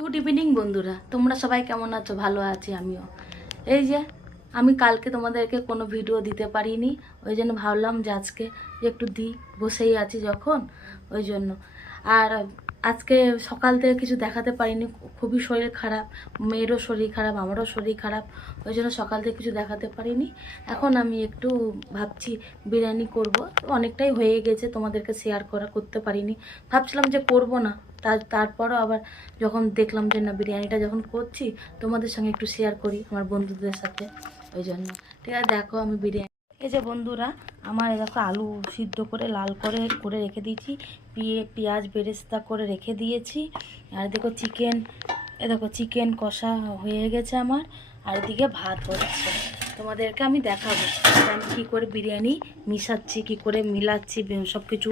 Good evening বন্ধুরা। তোমরা সবাই কেমন আছো? ভালো আছি আমিও। এই যে, আমি কালকে তোমাদেরকে কোনো ভিডিও দিতে পারিনি। ওই জন্য ভাবলাম যে আজকে একটু দিই বসেই আছি যখন। ওই জন্য। আর আজকে সকাল থেকে কিছু দেখাতে পারিনি, খুবই শরীর খারাপ, মেয়েরও শরীর খারাপ, আমারও শরীর খারাপ, ওই জন্য সকাল থেকে কিছু দেখাতে পারিনি। এখন আমি একটু ভাবছি বিরিয়ানি করব, অনেকটাই হয়ে গেছে, তোমাদেরকে শেয়ার করা, করতে পারিনি। ভাবছিলাম যে করব না তার তারপরও আবার যখন দেখলাম যে না, বিরিয়ানিটা যখন করছি, তোমাদের সঙ্গে একটু শেয়ার করি, আমার বন্ধুদের সাথে, ওই জন্য। ঠিক আছে, দেখো আমি বিরিয়ানি এই যে বন্ধুরা, আমার দেখো আলু সিদ্ধ করে, লাল করে করে রেখে দিয়েছি। পিয়ে, পেঁয়াজ বেরেস্তা করে রেখে দিয়েছি। আর দেখো চিকেন এ দেখো চিকেন কষা হয়ে গেছে আমার। আর এদিকে ভাত হচ্ছে। তোমাদেরকে আমি দেখাবো আমি কী করে বিরিয়ানি মিশাচ্ছি, কী করে মিলাচ্ছি সব কিছু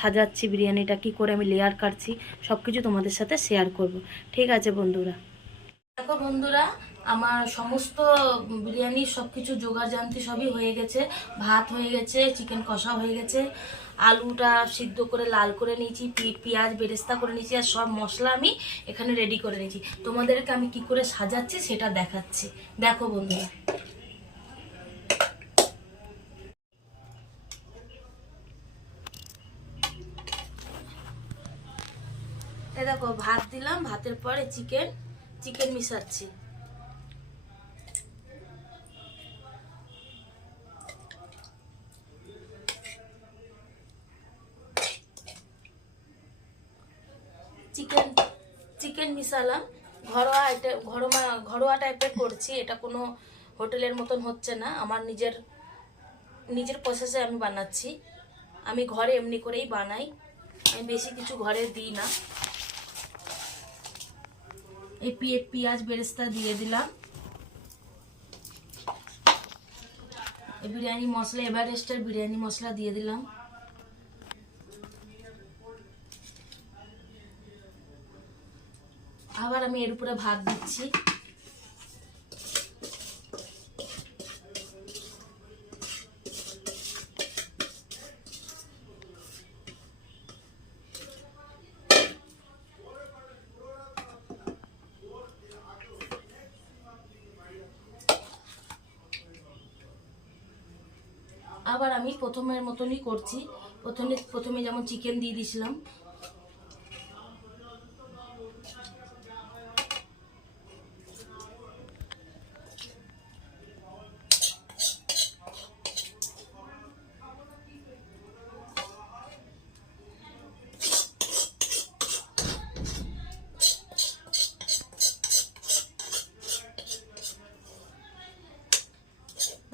সাজাচ্ছি, বিরিয়ানিটা কী করে আমি লেয়ার কাটছি সব কিছু তোমাদের সাথে শেয়ার করব। ঠিক আছে বন্ধুরা। দেখো বন্ধুরা আমার সমস্ত বিরিয়ানির সব কিছু জোগাড় জানতি সবই হয়ে গেছে। ভাত হয়ে গেছে চিকেন কষা হয়ে গেছে। আলুটা সিদ্ধ করে, লাল করে নিয়েছি পেঁয়াজ, বেরেস্তা করে নিয়েছি, আর সব মশলা আমি এখানে রেডি করে নিয়েছি। তোমাদেরকে আমি কি করে সাজাচ্ছি সেটা দেখাচ্ছি। দেখো বন্ধুরা। দেখো, ভাত দিলাম, ভাতের পরে চিকেন চিকেন মিশাচ্ছি চিকেন চিকেন মিশালাম ঘরোয়া আইটে- ঘরোয়া ঘরোয়া টাইপের করছি, এটা কোনো হোটেলের মতন হচ্ছে না। আমার নিজের নিজের প্রসেসে আমি বানাচ্ছি। আমি ঘরে এমনি করেই বানাই। আমি বেশি কিছু ঘরে দিই না। এই পিয়ে পেঁয়াজ বেরেস্তা দিয়ে দিলাম। এই বিরিয়ানি মশলা, এভারেস্টের বিরিয়ানি মশলা দিয়ে দিলাম। আবার আমি এর উপরে ভাত দিচ্ছি। আবার আমি প্রথমের মতনই করছি। প্রথমে প্রথমে যেমন চিকেন দিয়ে দিয়েছিলাম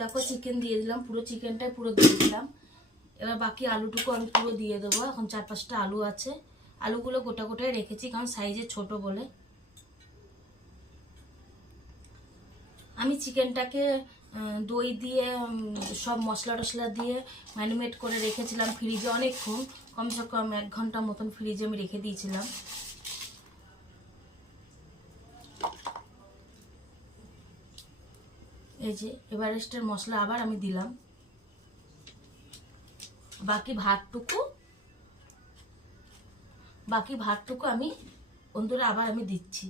দেখো চিকেন দিয়ে দিলাম, পুরো চিকেনটাই পুরো দিয়ে দিলাম। এবার বাকি আলুটুকু আমি পুরো দিয়ে দেবো, এখন চার পাঁচটা আলু আছে। আলুগুলো গোটা গোটাই রেখেছি, কারণ সাইজে ছোট বলে। আমি চিকেনটাকে দই দিয়ে সব মশলা টশলা দিয়ে ম্যারিনেট করে রেখেছিলাম ফ্রিজে অনেকক্ষণ। কমসে কম এক ঘণ্টা মতন ফ্রিজে আমি রেখে দিয়েছিলাম। এই যে এভারেস্টের মশলা আবার আমি দিলাম। বাকি ভাতটুকু বাকি ভাতটুকু আমি বন্ধুরা আবার আমি দিচ্ছি।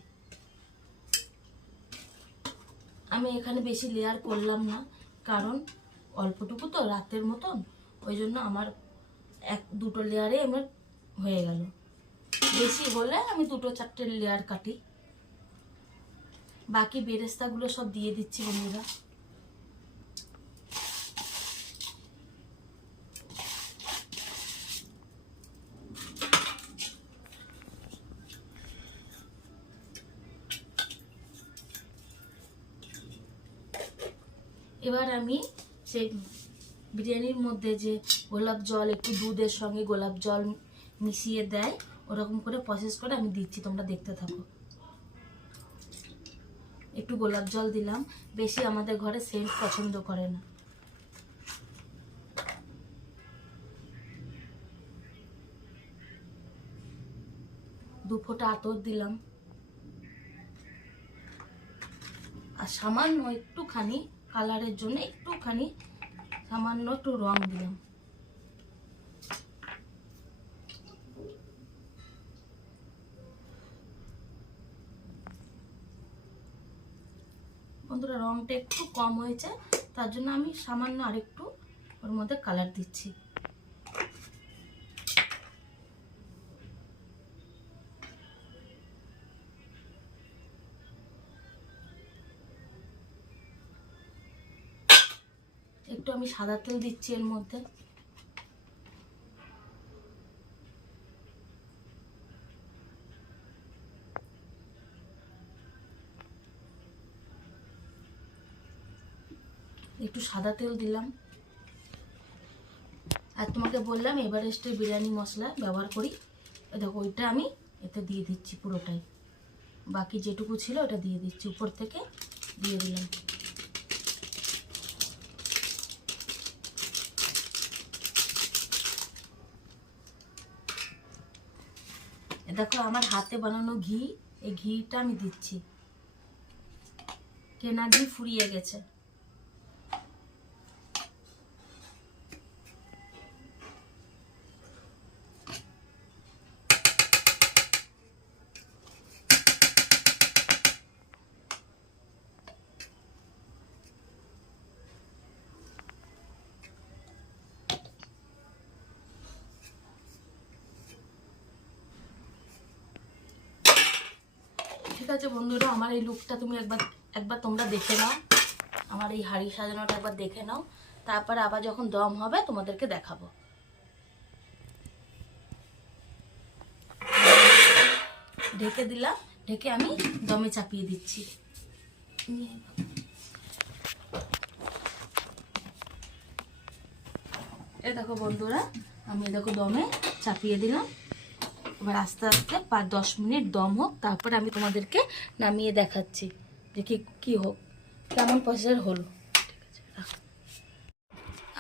আমি এখানে বেশি লেয়ার করলাম না, কারণ অল্পটুকু তো রাতের মতন, ওই জন্য আমার এক, দুটো লেয়ারে আমার হয়ে গেল। বেশি হলে আমি দুটো চারটে লেয়ার কাটি। বাকি বেরেস্তাগুলো সব দিয়ে দিচ্ছি বন্ধুরা। এবার আমি সেই বিরিয়ানির মধ্যে যে গোলাপ জল, একটু দুধের সঙ্গে গোলাপ জল মিশিয়ে দেয়, ওরকম করে প্রসেস করে আমি দিচ্ছি, তোমরা দেখতে থাকো। একটু গোলাপ জল দিলাম, বেশি আমাদের ঘরে সেন্ট পছন্দ করে না। দু ফোঁটা আতর দিলাম। আর সামান্য একটুখানি কালারের জন্য একটুখানি সামান্য একটু রং দিলাম। বন্ধুরা, রংটা একটু কম হয়েছে, তার জন্য আমি সামান্য আরেকটু ওর মধ্যে কালার দিচ্ছি। একটু আমি সাদা তেল দিচ্ছি এর মধ্যে। একটু সাদা তেল দিলাম। আর তোমাকে বললাম এভারেস্টের বিরিয়ানি মশলা ব্যবহার করি। দেখো, ওইটা আমি এতে দিয়ে দিচ্ছি পুরোটাই। বাকি যেটুকু ছিল ওটা দিয়ে দিচ্ছি, উপর থেকে দিয়ে দিলাম। দেখো আমার হাতে বানানো ঘি এই ঘিটা আমি দিচ্ছি। কেনা ঘি ফুরিয়ে গেছে। ঠিক আছে বন্ধুরা, আমার এই লুকটা তুমি একবার একবার তোমরা দেখে নাও। আমার এই হাড়ি সাজানোটা একবার দেখে নাও। তারপরে আবার যখন দম হবে, তোমাদেরকে দেখাবো। ঢেকে দিলাম, ঢেকে আমি দমে চাপিয়ে দিচ্ছি। এ দেখো বন্ধুরা, আমি দেখো দমে চাপিয়ে দিলাম। এবার আস্তে আস্তে পাঁচ দশ মিনিট দম হোক, তারপরে আমি তোমাদেরকে নামিয়ে দেখাচ্ছি যে কি, কী হোক, কেমন প্রসেসর হলো।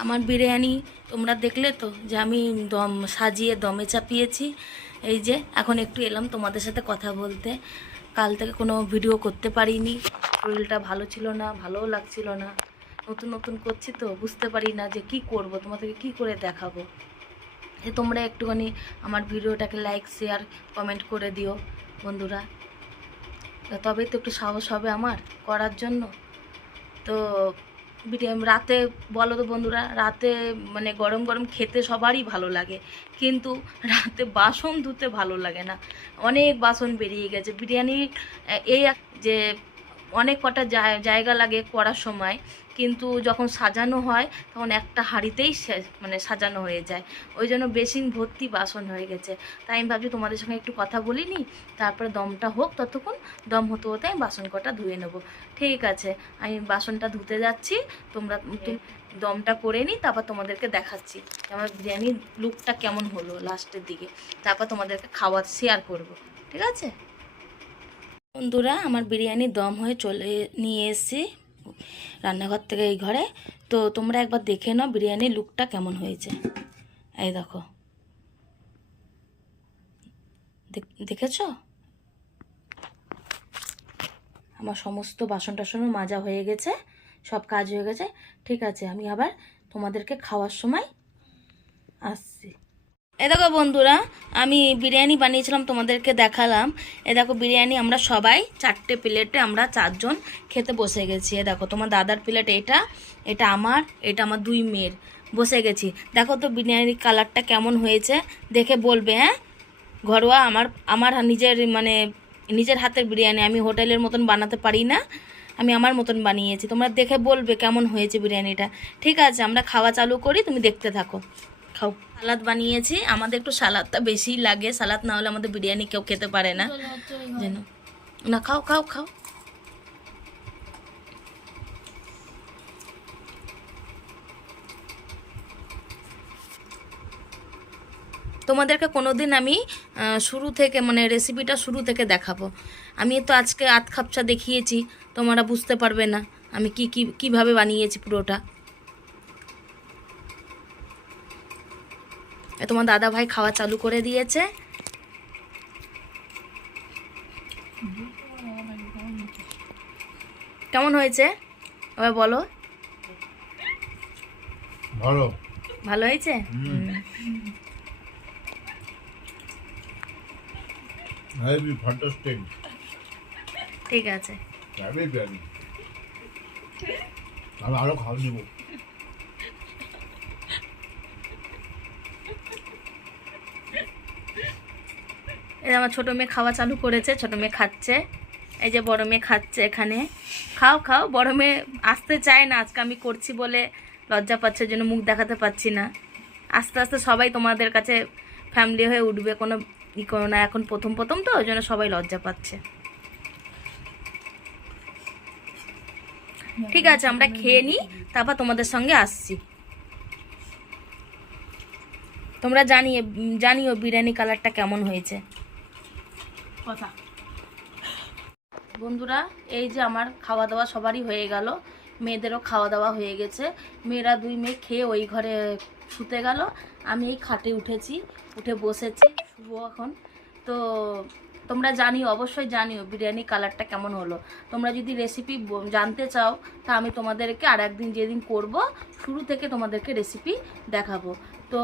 আমার বিরিয়ানি তোমরা দেখলে তো যে আমি দম সাজিয়ে, দমে চাপিয়েছি। এই যে, এখন একটু এলাম তোমাদের সাথে কথা বলতে। কাল থেকে কোনো ভিডিও করতে পারিনি। শরীরটা ভালো ছিল না, ভালোও লাগছিল না। নতুন নতুন করছি তো, বুঝতে পারি না যে কি করব, তোমাদেরকে কি করে দেখাবো। যে তোমরা একটুখানি আমার ভিডিওটাকে লাইক শেয়ার কমেন্ট করে দিও, বন্ধুরা। তবেই তো একটু সাহস হবে আমার করার জন্য। তো রাতে বলো তো বন্ধুরা, রাতে মানে গরম গরম খেতে সবারই ভালো লাগে, কিন্তু রাতে বাসন ধুতে ভালো লাগে না। অনেক বাসন বেরিয়ে গেছে। বিরিয়ানি এই যে অনেক কটা জায়- জায়গা লাগে করার সময়। কিন্তু যখন সাজানো হয়, তখন একটা হাঁড়িতেই মানে সাজানো হয়ে যায়। ওই জন্য বেসিন ভর্তি বাসন হয়ে গেছে। তাই আমি ভাবছি তোমাদের সঙ্গে একটু কথা বলিনি। তারপরে দমটা হোক, ততক্ষণ দম হতে হতে আমি বাসন কটা ধুয়ে নেব। ঠিক আছে, আমি বাসনটা ধুতে যাচ্ছি। তোমরা দমটা করে নিই তারপর তোমাদেরকে দেখাচ্ছি। আমার বিরিয়ানির লুকটা কেমন হলো লাস্টের দিকে। তারপর তোমাদেরকে খাওয়া শেয়ার করব। ঠিক আছে? বন্ধুরা, আমার বিরিয়ানি দম হয়ে চলে নিয়ে এসেছি রান্নাঘর থেকে এই ঘরে। তো তোমরা একবার দেখে নাও বিরিয়ানির লুকটা কেমন হয়েছে। এই দেখো। দেখ- দেখেছ? আমার সমস্ত বাসন টাসনও মাজা হয়ে গেছে, সব কাজ হয়ে গেছে। ঠিক আছে, আমি আবার তোমাদেরকে খাওয়ার সময় আসছি। এ দেখো বন্ধুরা, আমি বিরিয়ানি বানিয়েছিলাম, তোমাদেরকে দেখালাম। এ দেখো বিরিয়ানি, আমরা সবাই চারটে প্লেটে আমরা চারজন খেতে বসে গেছি। এ দেখো, তোমার দাদার প্লেট এটা এটা আমার এটা আমার দুই মেয়ের। বসে গেছি। দেখো তো বিরিয়ানির কালারটা কেমন হয়েছে, দেখে বলবে হ্যাঁ? ঘরোয়া আমার আমার নিজের মানে নিজের হাতের বিরিয়ানি, আমি হোটেলের মতন বানাতে পারি না, আমি আমার মতন বানিয়েছি। তোমরা দেখে বলবে কেমন হয়েছে বিরিয়ানিটা। ঠিক আছে, আমরা খাওয়া চালু করি, তুমি দেখতে থাকো। খাও সালাদ বানিয়েছি। আমাদের একটু সালাদটা বেশি লাগে। সালাদ না হলে আমাদের বিরিয়ানি কেউ খেতে পারে না। যেন না খাও খাও খাও। তোমাদেরকে কোনোদিন আমি শুরু থেকে মানে রেসিপিটা শুরু থেকে দেখাবো। আমি তো আজকে আধ খাপচা দেখিয়েছি। তোমরা বুঝতে পারবে না আমি কি কি কীভাবে বানিয়েছি পুরোটা। তোমার দাদা ভাই খাওয়া চালু করে দিয়েছে। কেমন হয়েছে? এবার বলো। ভালো। ভালো হয়েছে। হেভি ফ্যান্টাস্টিক ঠিক আছে। হেভি বিরিয়ানি আমি আরও খাওয়া দিব। এই আমার ছোটো মেয়ে খাওয়া চালু করেছে, ছোটো মেয়ে খাচ্ছে। এই যে বড় মেয়ে খাচ্ছে এখানে। খাও খাও, বড় মেয়ে আসতে চায় না, আজকে আমি করছি বলে লজ্জা পাচ্ছে জন্য মুখ দেখাতে পাচ্ছি না। আস্তে আস্তে সবাই তোমাদের কাছে ফ্যামিলি হয়ে উঠবে, কোনো ই করো না, এখন প্রথম প্রথম তো, ওই জন্য সবাই লজ্জা পাচ্ছে। ঠিক আছে, আমরা খেয়ে নিই তারপর তোমাদের সঙ্গে আসছি। তোমরা জানিয়ে জানিও বিরিয়ানি কালারটা কেমন হয়েছে। কথা। বন্ধুরা, এই যে আমার খাওয়া দাওয়া সবারই হয়ে গেল। মেয়েদেরও খাওয়া দাওয়া হয়ে গেছে। মেয়েরা দুই মেয়ে খেয়ে ওই ঘরে শুতে গেল। আমি এই খাটে উঠেছি, উঠে বসেছি। শুভ এখন। তো তোমরা জানিও, অবশ্যই জানিও বিরিয়ানি কালারটা কেমন হলো। তোমরা যদি রেসিপি জানতে চাও, তা আমি তোমাদেরকে আর একদিন যেদিন করব, শুরু থেকে তোমাদেরকে রেসিপি দেখাবো। তো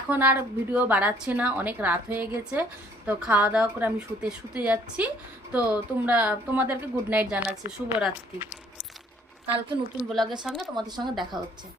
এখন আর ভিডিও বাড়াচ্ছি না, অনেক রাত হয়ে গেছে। তো খাওয়া দাওয়া করে আমি শুতে শুতে যাচ্ছি। তো তোমরা, তোমাদেরকে গুড নাইট জানাচ্ছি। শুভরাত্রি। কালকে নতুন ব্লগের সঙ্গে তোমাদের সঙ্গে দেখা হচ্ছে।